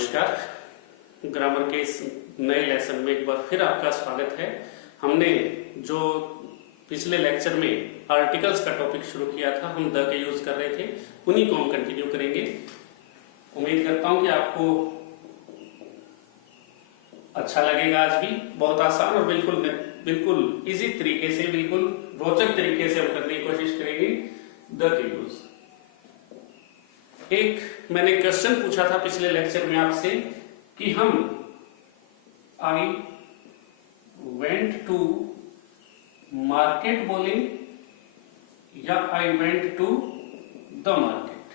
नमस्कार। ग्रामर के इस नए लेसन में एक बार फिर आपका स्वागत है। हमने जो पिछले लेक्चर में आर्टिकल्स का टॉपिक शुरू किया था, हम द के यूज कर रहे थे, उन्हीं को हम कंटिन्यू करेंगे। उम्मीद करता हूं कि आपको अच्छा लगेगा। आज भी बहुत आसान और बिल्कुल इजी तरीके से, बिल्कुल रोचक तरीके से हम करने की कोशिश करेंगे द के यूज। एक मैंने क्वेश्चन पूछा था पिछले लेक्चर में आपसे कि हम आई वेंट टू मार्केट बोले या I went to the market.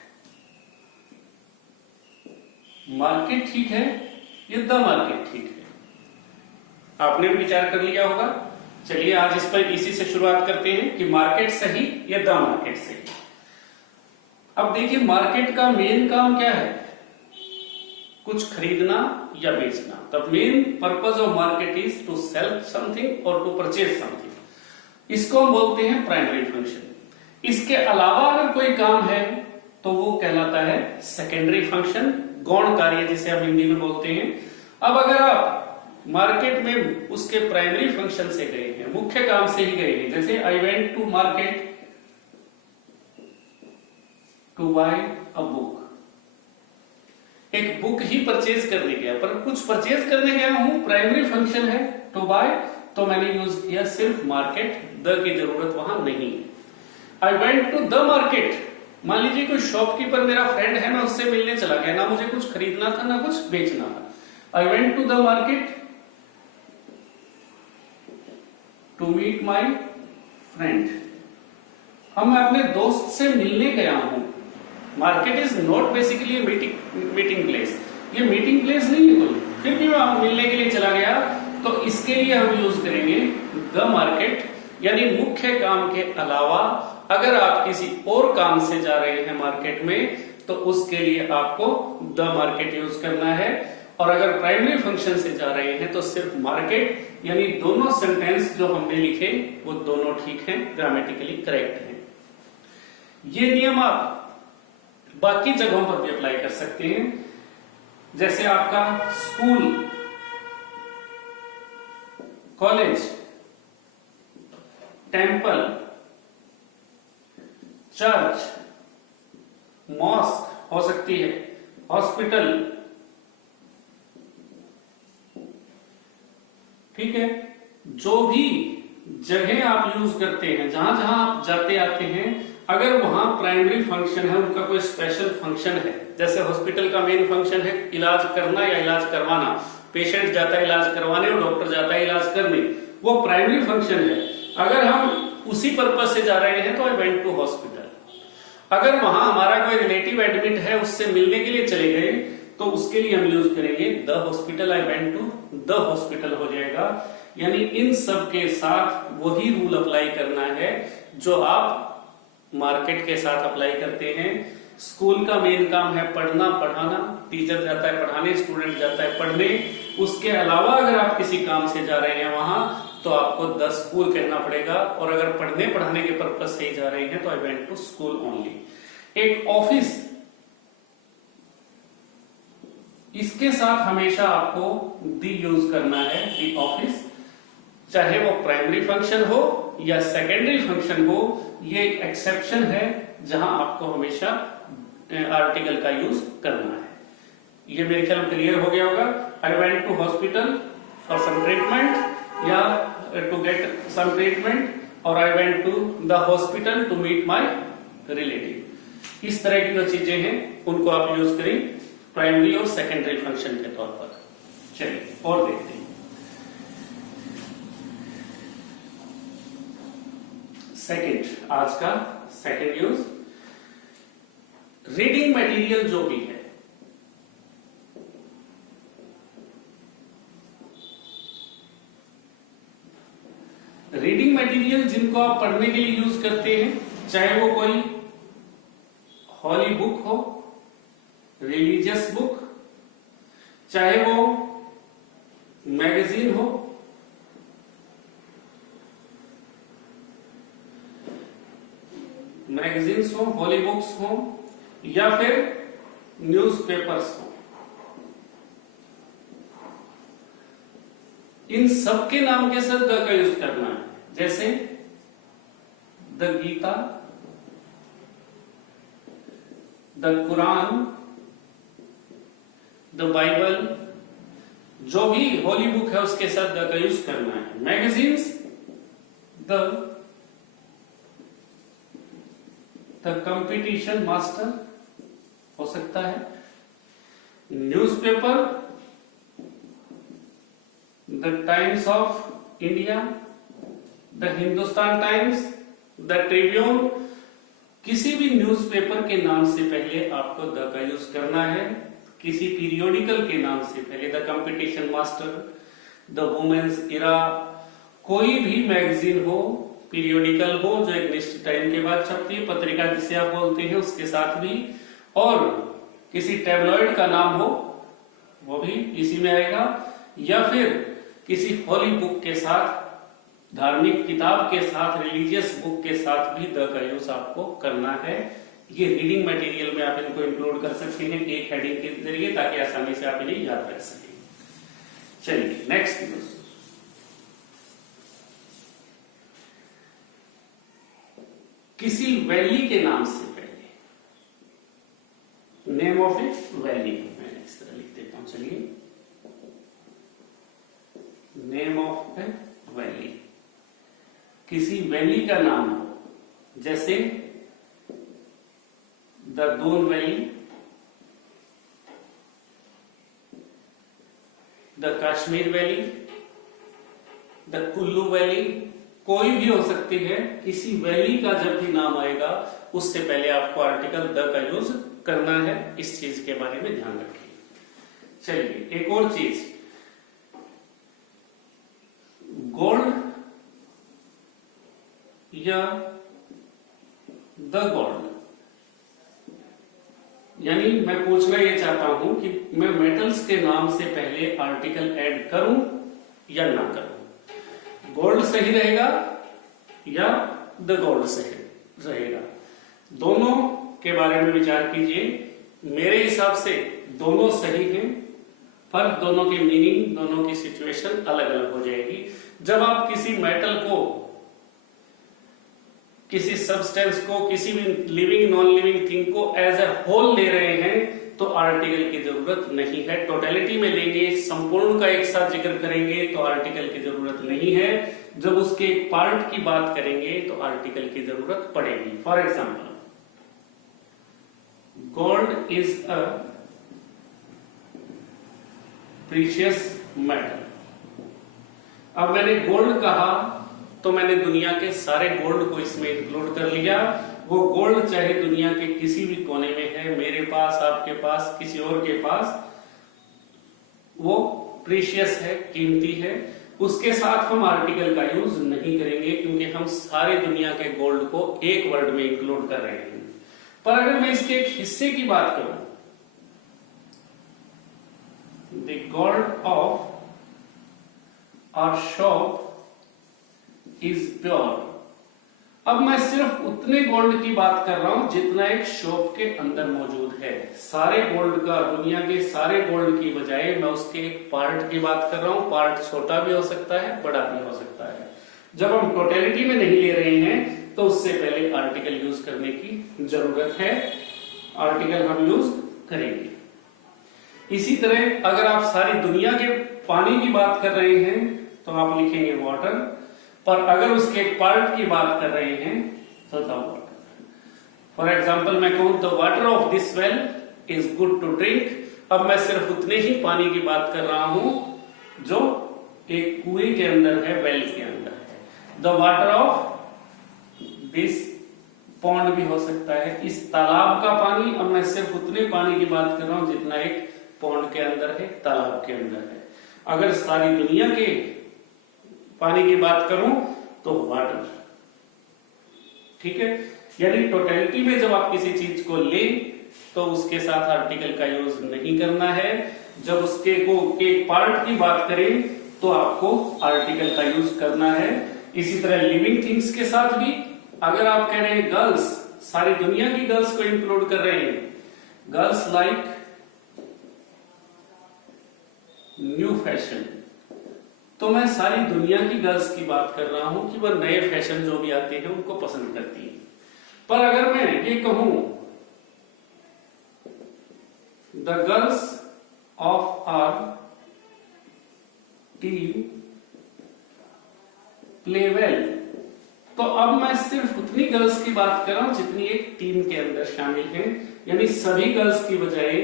Market ठीक है या द मार्केट ठीक है? आपने भी विचार कर लिया होगा। चलिए आज इस पर इसी से शुरुआत करते हैं कि मार्केट सही या द मार्केट सही। अब देखिए, मार्केट का मेन काम क्या है? कुछ खरीदना या बेचना। The main purpose of market is to sell something और टू परचेज समथिंग। इसको हम बोलते हैं प्राइमरी फंक्शन। इसके अलावा अगर कोई काम है तो वो कहलाता है सेकेंडरी फंक्शन, गौण कार्य जिसे हम हिंदी में बोलते हैं। अब अगर आप मार्केट में उसके प्राइमरी फंक्शन से गए हैं, मुख्य काम से ही गए हैं, जैसे I went to market to buy a book. एक बुक ही परचेज करने गया, पर कुछ परचेज करने गया हूं, प्राइमरी फंक्शन है टू बाय, तो मैंने यूज किया सिर्फ मार्केट, द की जरूरत वहां नहीं है। I went to the market, मान लीजिए कोई शॉपकीपर मेरा फ्रेंड है, मैं उससे मिलने चला गया, ना मुझे कुछ खरीदना था ना कुछ बेचना था। I went to the market to meet my friend. अब मैं अपने दोस्त से मिलने गया हूं। Market is not basically meeting place, ये मीटिंग प्लेस नहीं है कोई, फिर भी मैं मिलने के लिए चला गया, तो इसके लिए हम यूज करेंगे द मार्केट। यानी मुख्य काम के अलावा अगर आप किसी और काम से जा रहे हैं मार्केट में, तो उसके लिए आपको द मार्केट यूज करना है। और अगर प्राइमरी फंक्शन से जा रहे हैं तो सिर्फ मार्केट, यानी दोनों सेंटेंस जो हमने लिखे वो दोनों ठीक हैं, ग्रामेटिकली करेक्ट हैं। ये नियम आप बाकी जगहों पर भी अप्लाई कर सकते हैं। जैसे आपका school, college, temple, church, mosque हो सकती है, हॉस्पिटल, ठीक है। जो भी जगह आप यूज करते हैं, जहां जहां आप जाते आते हैं, अगर वहां प्राइमरी फंक्शन है, उनका कोई स्पेशल फंक्शन है, जैसे हॉस्पिटल का मेन फंक्शन है इलाज करना या इलाज करवाना, पेशेंट जाता है इलाज करवाने और डॉक्टर जाता है इलाज करने, वो प्राइमरी फंक्शन है। अगर हम उसी पर्पज से जा रहे हैं तो आई वेंट टू हॉस्पिटल। अगर वहां हमारा कोई रिलेटिव एडमिट है, उससे मिलने के लिए चले गए, तो उसके लिए हम यूज करेंगे the hospital. I went to the hospital हो जाएगा। यानी इन सब के साथ वही रूल अप्लाई करना है जो आप मार्केट के साथ अप्लाई करते हैं। स्कूल का मेन काम है पढ़ना, पढ़ाना, टीचर जाता है पढ़ाने, स्टूडेंट जाता है पढ़ने। उसके अलावा अगर आप किसी काम से जा रहे हैं वहां, तो आपको द स्कूल कहना पड़ेगा। और अगर पढ़ने पढ़ाने के पर्पज से ही जा रहे हैं तो I went to school only. एक ऑफिस, इसके साथ हमेशा आपको द यूज करना है, द ऑफिस, चाहे वो प्राइमरी फंक्शन हो या सेकेंडरी फंक्शन हो। ये एक एक्सेप्शन है जहां आपको हमेशा आर्टिकल का यूज करना है। ये मेरे ख्याल में क्लियर हो गया होगा। I went to hospital for some treatment या टू गेट सम ट्रीटमेंट, और I went to the hospital to meet my relative. इस तरह की जो चीजें हैं उनको आप यूज करें प्राइमरी और सेकेंडरी फंक्शन के तौर पर। चलिए और देखते हैं। सेकेंड, आज का सेकेंड यूज, रीडिंग मटेरियल जो भी है, रीडिंग मटेरियल जिनको आप पढ़ने के लिए यूज करते हैं, चाहे वो कोई हॉली बुक हो, रिलीजियस बुक, चाहे वो मैगजीन हो, मैगजीन्स हो, हॉली बुक्स हो, या फिर न्यूज़पेपर्स हो, इन सबके नाम के साथ द का यूज करना है, जैसे the Gita, the Quran, the Bible, जो भी होली बुक है उसके साथ द का यूज करना है। मैगजीन्स, द कंपटीशन मास्टर हो सकता है। Newspaper, the times of India, the Hindustan times, the Tribune. किसी भी न्यूज़पेपर के नाम से पहले आपको द का यूज करना है। किसी पीरियोडिकल के नाम से पहले the competition master, the women's era, कोई भी मैगजीन हो, पीरियोडिकल हो जो एक निश्चित टाइम के बाद छपती है, पत्रिका जिसे आप बोलते हैं उसके साथ भी, और किसी टैबलॉइड का नाम हो वो भी इसी में आएगा, या फिर किसी होली बुक के साथ, धार्मिक किताब के साथ, रिलीजियस बुक के साथ भी द का यूज आपको करना है। ये रीडिंग मटेरियल में आप इनको इंक्लूड कर सकते हैं एक हेडिंग के जरिए, ताकि आसानी से आप इन्हें याद रख सकें। चलिए नेक्स्ट यूज, किसी वैली के नाम से पहले, नेम ऑफ ए वैली, मैं इस तरह लिख देता हूं, चलिए, नेम ऑफ ए वैली, किसी वैली का नाम हो, जैसे the Doon valley, the Kashmir valley, the Kullu valley, कोई भी हो सकती है। किसी वैली का जब भी नाम आएगा उससे पहले आपको आर्टिकल द का यूज करना है। इस चीज के बारे में ध्यान रखिए। चलिए एक और चीज, गोल्ड या द गोल्ड, यानी मैं पूछना ये चाहता हूं कि मैं मेटल्स के नाम से पहले आर्टिकल ऐड करूं या ना करूं, गोल्ड सही रहेगा या द गोल्ड सही रहेगा, दोनों के बारे में विचार कीजिए। मेरे हिसाब से दोनों सही हैं, पर दोनों की मीनिंग, दोनों की सिचुएशन अलग अलग हो जाएगी। जब आप किसी मेटल को, किसी सब्सटेंस को, किसी भी लिविंग नॉन लिविंग थिंग को एज ए होल ले रहे हैं तो आर्टिकल की जरूरत नहीं है। टोटलिटी में लेंगे, संपूर्ण का एक साथ जिक्र करेंगे तो आर्टिकल की जरूरत नहीं है। जब उसके एक पार्ट की बात करेंगे तो आर्टिकल की जरूरत पड़ेगी। For example, gold is a precious metal. अब मैंने गोल्ड कहा तो मैंने दुनिया के सारे गोल्ड को इसमें इंक्लूड कर लिया। वो गोल्ड चाहे दुनिया के किसी भी कोने में है, मेरे पास, आपके पास, किसी और के पास, वो प्रीशियस है, कीमती है, उसके साथ हम आर्टिकल का यूज नहीं करेंगे, क्योंकि हम सारे दुनिया के गोल्ड को एक वर्ड में इंक्लूड कर रहे हैं। पर अगर मैं इसके एक हिस्से की बात करूं, the gold of our shop is pure, अब मैं सिर्फ उतने गोल्ड की बात कर रहा हूं जितना एक शॉप के अंदर मौजूद है। सारे गोल्ड का, दुनिया के सारे गोल्ड की बजाय मैं उसके एक पार्ट की बात कर रहा हूं। पार्ट छोटा भी हो सकता है, बड़ा भी हो सकता है। जब हम टोटलिटी में नहीं ले रहे हैं तो उससे पहले आर्टिकल यूज करने की जरूरत है, आर्टिकल हम यूज करेंगे। इसी तरह अगर आप सारी दुनिया के पानी की बात कर रहे हैं तो आप लिखेंगे वाटर, पर अगर उसके एक पार्ट की बात कर रहे हैं तो द वाटर। फॉर एग्जाम्पल मैं कहूं the water of this well is good to drink, अब मैं सिर्फ उतने ही पानी की बात कर रहा हूं जो एक कुएं के अंदर है, वेल के अंदर है। The water of this pond भी हो सकता है, इस तालाब का पानी, अब मैं सिर्फ उतने पानी की बात कर रहा हूं जितना एक पॉन्ड के अंदर है, तालाब के अंदर है। अगर सारी दुनिया के पानी की बात करूं तो वाटर, ठीक है। यानी टोटलिटी में जब आप किसी चीज को लें तो उसके साथ आर्टिकल का यूज नहीं करना है। जब उसके को एक पार्ट की बात करें तो आपको आर्टिकल का यूज करना है। इसी तरह लिविंग थिंग्स के साथ भी, अगर आप कह रहे हैं गर्ल्स, सारी दुनिया की गर्ल्स को इंक्लूड कर रहे हैं, गर्ल्स लाइक न्यू फैशन, तो मैं सारी दुनिया की गर्ल्स की बात कर रहा हूं कि वह नए फैशन जो भी आते हैं उनको पसंद करती हैं। पर अगर मैं ये कहूं the girls of our team play well, तो अब मैं सिर्फ उतनी गर्ल्स की बात कर रहा हूं जितनी एक टीम के अंदर शामिल हैं, यानी सभी गर्ल्स की बजाय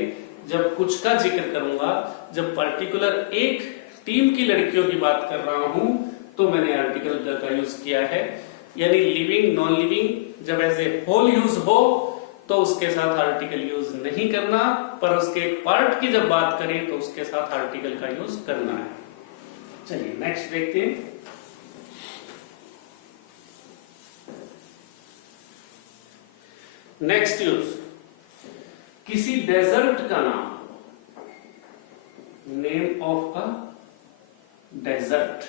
जब कुछ का जिक्र करूंगा, जब पर्टिकुलर एक टीम की लड़कियों की बात कर रहा हूं, तो मैंने आर्टिकल द का यूज किया है। यानी लिविंग नॉन लिविंग जब एज ए होल यूज हो तो उसके साथ आर्टिकल यूज नहीं करना, पर उसके पार्ट की जब बात करें तो उसके साथ आर्टिकल का यूज करना है। चलिए नेक्स्ट देखते हैं। नेक्स्ट यूज, किसी डेजर्ट का नाम, नेम ऑफ अ डेजर्ट,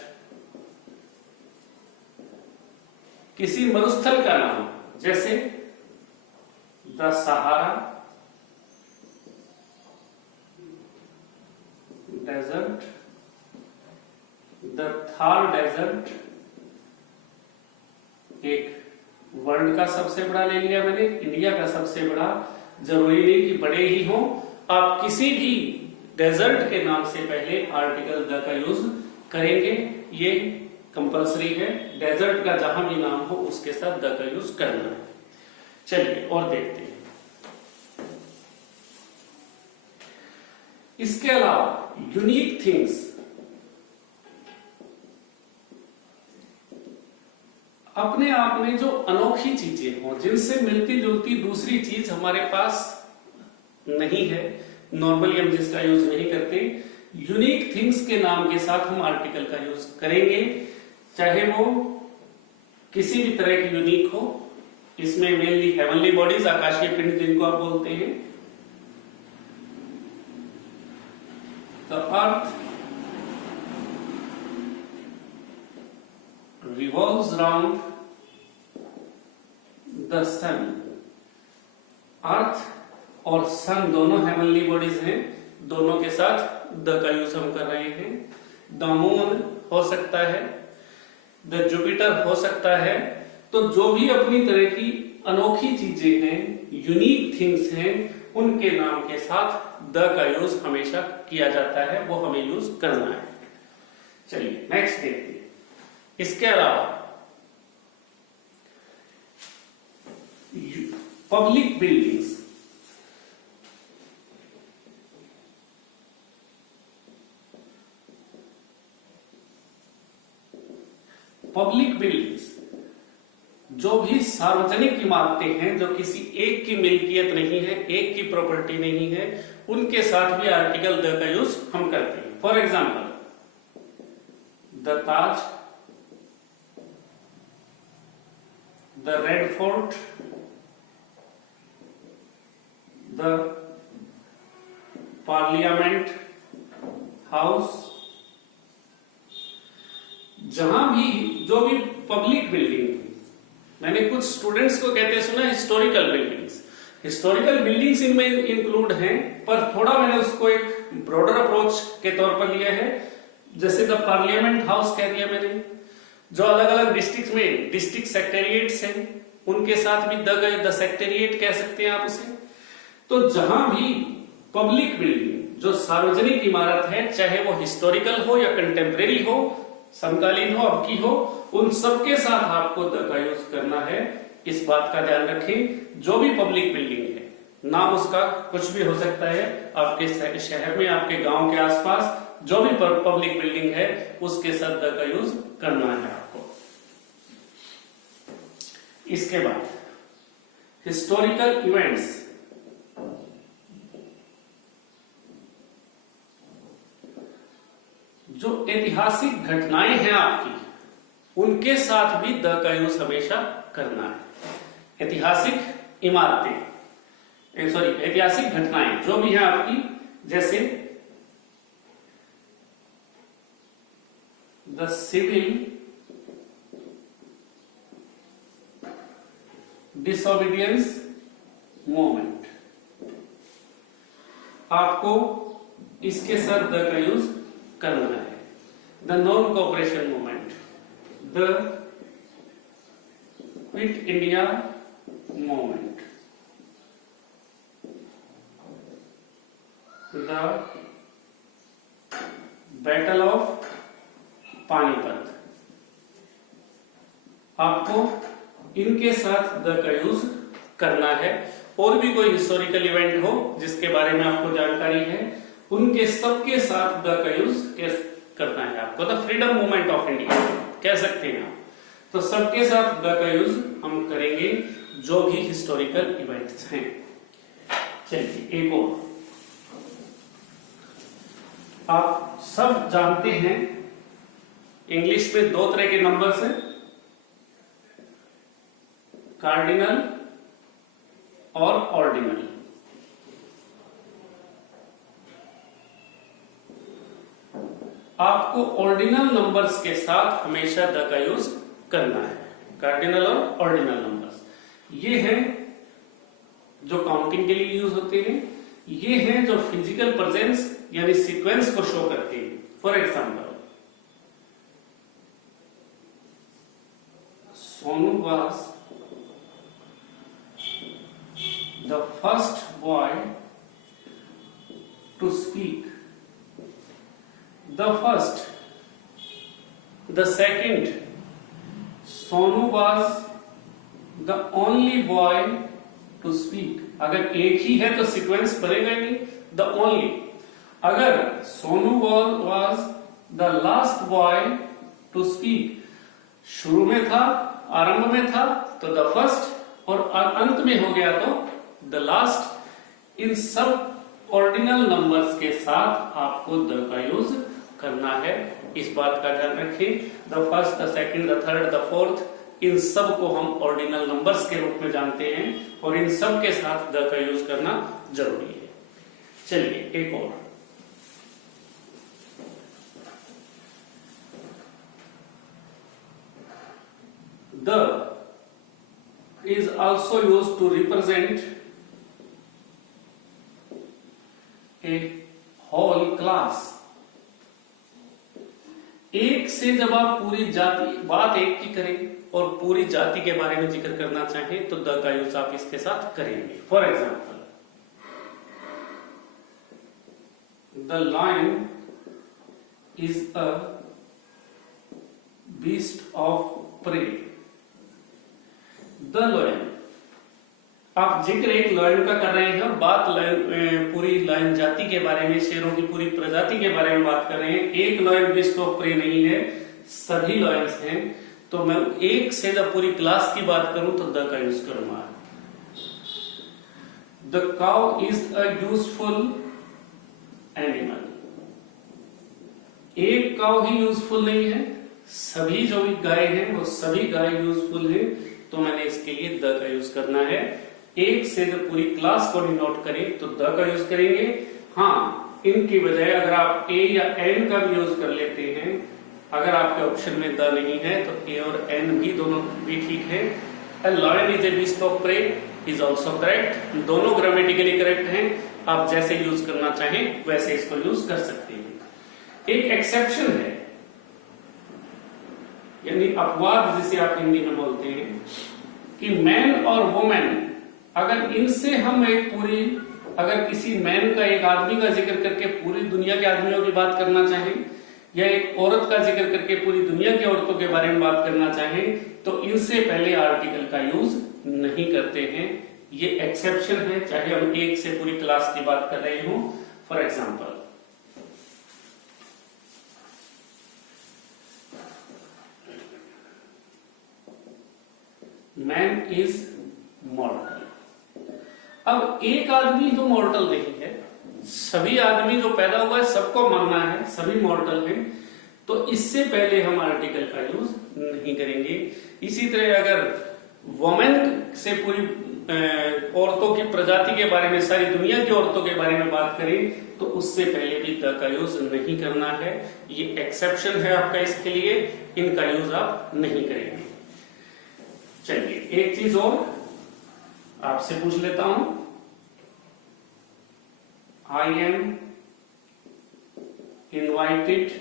किसी मरुस्थल का नाम, जैसे the Sahara desert, the Thar desert, एक वर्ल्ड का सबसे बड़ा ले लिया मैंने, इंडिया का सबसे बड़ा, जरूरी नहीं कि बड़े ही हो, आप किसी भी डेजर्ट के नाम से पहले आर्टिकल द का यूज करेंगे, ये कंपलसरी है। डेजर्ट का जहां भी नाम हो उसके साथ द का यूज करना है। चलिए और देखते हैं। इसके अलावा यूनिक थिंग्स, अपने आप में जो अनोखी चीजें हो, जिनसे मिलती जुलती दूसरी चीज हमारे पास नहीं है, नॉर्मली हम जिसका यूज नहीं करते, यूनिक थिंग्स के नाम के साथ हम आर्टिकल का यूज करेंगे, चाहे वो किसी भी तरह की यूनिक हो। इसमें मेनली हेवनली बॉडीज, आकाशीय पिंड जिनको आप बोलते हैं, the earth revolves round the sun, अर्थ और सन दोनों हेवनली बॉडीज हैं, दोनों के साथ द का यूज हम कर रहे हैं। द मून हो सकता है, द जुपिटर हो सकता है, तो जो भी अपनी तरह की अनोखी चीजें हैं, यूनिक थिंग्स हैं, उनके नाम के साथ द का यूज हमेशा किया जाता है, वो हमें यूज करना है। चलिए नेक्स्ट देखते हैं। इसके अलावा पब्लिक बिल्डिंग्स, पब्लिक बिल्डिंग्स जो भी सार्वजनिक इमारतें हैं, जो किसी एक की मिल्कियत नहीं है, एक की प्रॉपर्टी नहीं है, उनके साथ भी आर्टिकल द का यूज हम करते हैं। For example the Taj, the red fort, the parliament house, जहां भी जो भी पब्लिक बिल्डिंग, मैंने कुछ स्टूडेंट्स को कहते सुना हिस्टोरिकल बिल्डिंग्स, हिस्टोरिकल बिल्डिंग्स इनमें इंक्लूड हैं, पर थोड़ा मैंने उसको एक ब्रॉडर अप्रोच के तौर पर लिया है। जैसे द पार्लियामेंट हाउस कह दिया मैंने, जो अलग अलग डिस्ट्रिक्ट में डिस्ट्रिक्ट सेक्रेटरिएट्स हैं, उनके साथ भी द सेक्रेटरिएट कह सकते हैं आप उसे। तो जहां भी पब्लिक बिल्डिंग, जो सार्वजनिक इमारत है, चाहे वो हिस्टोरिकल हो या कंटेम्परेरी हो, समकालीन हो, अब की हो, उन सबके साथ आपको द का यूज करना है। इस बात का ध्यान रखें, जो भी पब्लिक बिल्डिंग है, नाम उसका कुछ भी हो सकता है, आपके शहर में, आपके गांव के आसपास जो भी पब्लिक बिल्डिंग है, उसके साथ द का यूज करना है आपको। इसके बाद हिस्टोरिकल इवेंट्स, जो ऐतिहासिक घटनाएं हैं आपकी, उनके साथ भी द का यूज हमेशा करना है। ऐतिहासिक इमारतें, ऐतिहासिक घटनाएं जो भी हैं आपकी, जैसे द सिविल डिसोबीडियंस मूवमेंट, आपको इसके साथ द का यूज करना है। The non cooperation movement, the quit India movement, the battle of Panipat. आपको इनके साथ द का यूज करना है। और भी कोई हिस्टोरिकल इवेंट हो जिसके बारे में आपको जानकारी है, उनके सबके साथ द का यूज करना है आपको। The freedom movement of India कह सकते हैं आप। तो सबके साथ द का यूज हम करेंगे जो भी हिस्टोरिकल इवेंट्स हैं। चलिए एक और, आप सब जानते हैं इंग्लिश में दो तरह के नंबर्स हैं, कार्डिनल और ऑर्डिनल। आपको ऑर्डिनल नंबर्स के साथ हमेशा द का यूज करना है, कार्डिनल और ऑर्डिनल नंबर्स। ये हैं जो काउंटिंग के लिए यूज होते हैं, ये हैं जो फिजिकल प्रेजेंस यानी सीक्वेंस को शो करते हैं। For example, Sonu was the first boy to speak, the first, the second, Sonu was the only boy to speak। अगर एक ही है तो सीक्वेंस बनेगा ही नहीं, the only। अगर Sonu was the last boy to speak, शुरू में था, आरंभ में था तो the first, और अंत में हो गया तो द लास्ट। इन सब ऑर्डिनल नंबर्स के साथ आपको द का यूज करना है, इस बात का ध्यान रखें। The first, the second, the third, the fourth, इन सब को हम ऑर्डिनल नंबर्स के रूप में जानते हैं और इन सब के साथ द का यूज करना जरूरी है। चलिए एक और, the is also used to represent a whole class। एक से जब आप पूरी जाति, बात एक की करें और पूरी जाति के बारे में जिक्र करना चाहें तो द का यूज आप इसके साथ करेंगे। For example, the lion is a beast of prey. The lion, आप जिक्र एक लायन का कर रहे हैं, बात पूरी लायन जाति के बारे में, शेरों की पूरी प्रजाति के बारे में बात कर रहे हैं। एक लायन बीस्ट ऑफ प्रे नहीं है, सभी लायंस हैं। तो मैं एक से जब पूरी क्लास की बात करूं तो द का यूज करूंगा। The cow is a useful animal. एक काउ ही यूजफुल नहीं है, सभी जो भी गाय हैं वो सभी गाय यूजफुल हैं, तो मैंने इसके लिए द का यूज करना है। एक से जब पूरी क्लास को डिनोट करें तो द का यूज करेंगे। हाँ, इनकी बजाय अगर आप ए या एन का भी यूज कर लेते हैं, अगर आपके ऑप्शन में द नहीं है तो ए और एन भी दोनों भी ठीक है। A lion is a beast of prey is also correct। दोनों ग्रामेटिकली करेक्ट हैं, आप जैसे यूज करना चाहें वैसे इसको यूज कर सकते हैं। एक एक्सेप्शन है, यानी अपवाद जिसे आप हिंदी में बोलते हैं, कि मैन और वुमेन, अगर इनसे हम एक पूरी, अगर किसी मैन का, एक आदमी का जिक्र करके पूरी दुनिया के आदमियों की बात करना चाहें, या एक औरत का जिक्र करके पूरी दुनिया की औरतों के बारे में बात करना चाहें, तो इनसे पहले आर्टिकल का यूज नहीं करते हैं। ये एक्सेप्शन है, चाहे हम एक से पूरी क्लास की बात कर रहे हो। For example, man is मॉर्टल। अब एक आदमी तो मॉर्टल नहीं है, सभी आदमी जो पैदा हुआ है सबको मरना है, सभी मॉर्टल हैं, तो इससे पहले हम आर्टिकल का यूज नहीं करेंगे। इसी तरह अगर वुमेन से पूरी औरतों की प्रजाति के बारे में, सारी दुनिया की औरतों के बारे में बात करें तो उससे पहले भी द का यूज नहीं करना है। ये एक्सेप्शन है आपका, इसके लिए इनका यूज आप नहीं करेंगे। चलिए एक चीज और आपसे पूछ लेता हूं। I am invited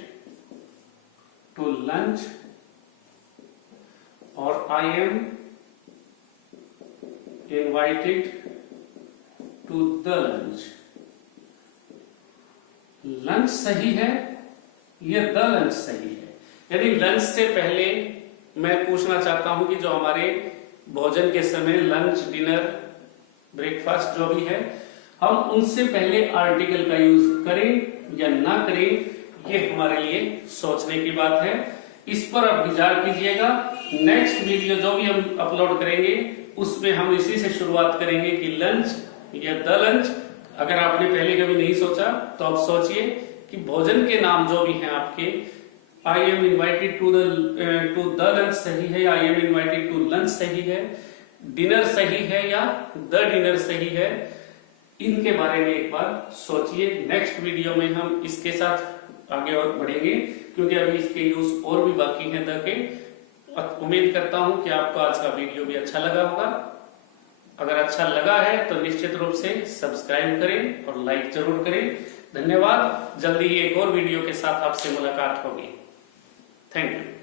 to lunch और I am invited to the lunch. Lunch सही है, ये द लंच सही है। यदि लंच से पहले मैं पूछना चाहता हूं कि जो हमारे भोजन के समय लंच, डिनर, ब्रेकफास्ट जो भी है, हम उनसे पहले आर्टिकल का यूज करें या ना करें, ये हमारे लिए सोचने की बात है। इस पर आप विचार कीजिएगा। नेक्स्ट वीडियो जो भी हम अपलोड करेंगे उसमें हम इसी से शुरुआत करेंगे कि लंच या द लंच। अगर आपने पहले कभी नहीं सोचा तो आप सोचिए कि भोजन के नाम जो भी हैं आपके, I am invited to the lunch सही है या I am invited to lunch सही है, डिनर सही है या द डिनर सही है, इनके बारे में एक बार सोचिए। नेक्स्ट वीडियो में हम इसके साथ आगे और बढ़ेंगे, क्योंकि अभी इसके यूज और भी बाकी हैं द के। उम्मीद करता हूं कि आपको आज का वीडियो भी अच्छा लगा होगा। अगर अच्छा लगा है तो निश्चित रूप से सब्सक्राइब करें और लाइक जरूर करें। धन्यवाद। जल्दी एक और वीडियो के साथ आपसे मुलाकात होगी। Thank you.